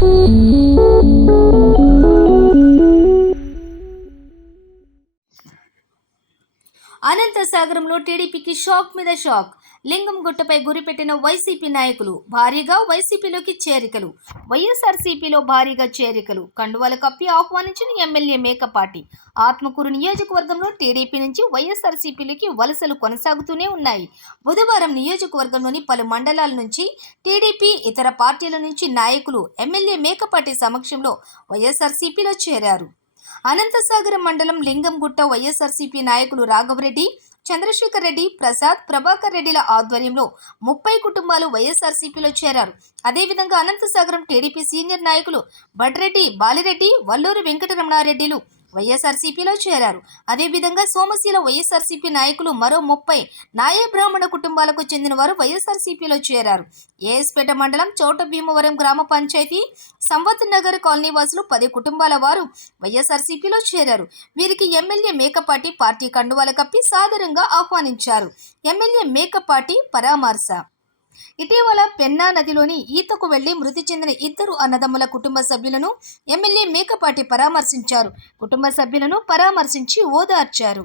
嗯。అనంతసాగరంలో టీడీపీకి షాక్ మీద షాక్. లింగం గుట్టపై గురిపెట్టిన వైసీపీ నాయకులు భారీగా వైసీపీలోకి చేరికలు. వైఎస్ఆర్సీపీలో భారీగా చేరికలు. కండువాల కప్పి ఆహ్వానించిన ఎమ్మెల్యే మేకపాటి. ఆత్మకూరు నియోజకవర్గంలో టీడీపీ నుంచి వైఎస్ఆర్సీపీలోకి వలసలు కొనసాగుతూనే ఉన్నాయి. బుధవారం నియోజకవర్గంలోని పలు మండలాల నుంచి టీడీపీ ఇతర పార్టీల నుంచి నాయకులు ఎమ్మెల్యే మేకపాటి సమక్షంలో వైఎస్ఆర్సీపీలో చేరారు. అనంతసాగరం మండలం లింగంగుట్ట వైఎస్ఆర్సీపీ నాయకులు రాఘవరెడ్డి చంద్రశేఖర్ రెడ్డి ప్రసాద్ ప్రభాకర్ రెడ్డిల ఆధ్వర్యంలో ముప్పై కుటుంబాలు వైఎస్ఆర్సీపీలో చేరారు. అదేవిధంగా అనంతసాగరం టీడీపీ సీనియర్ నాయకులు బడ్రెడ్డి బాలిరెడ్డి వల్లూరి వెంకటరమణారెడ్డిలు వైఎస్ఆర్సీపీలో చేరారు. అదేవిధంగా సోమశీల వైఎస్ఆర్సీపీ నాయకులు మరో ముప్పై నాయ బ్రాహ్మణ కుటుంబాలకు చెందిన వారు వైఎస్ఆర్సీపీలో చేరారు. ఏఎస్పేట మండలం చౌట భీమవరం గ్రామ పంచాయతీ సంవత్ నగర్ కాలనీ వాసులు పది కుటుంబాల వారు వైఎస్ఆర్సీపీలో చేరారు. వీరికి ఎమ్మెల్యే మేకపాటి పార్టీ కండువాల కప్పి సాదరంగా ఆహ్వానించారు. ఎమ్మెల్యే మేకపాటి పరామర్శ ఇటీవల పెన్నా నదిలోని ఈతకు వెళ్ళి మృతి చెందిన ఇద్దరు అన్నదమ్ముల కుటుంబ సభ్యులను ఎమ్మెల్యే మేకపాటి పరామర్శించారు. కుటుంబ సభ్యులను పరామర్శించి ఓదార్చారు.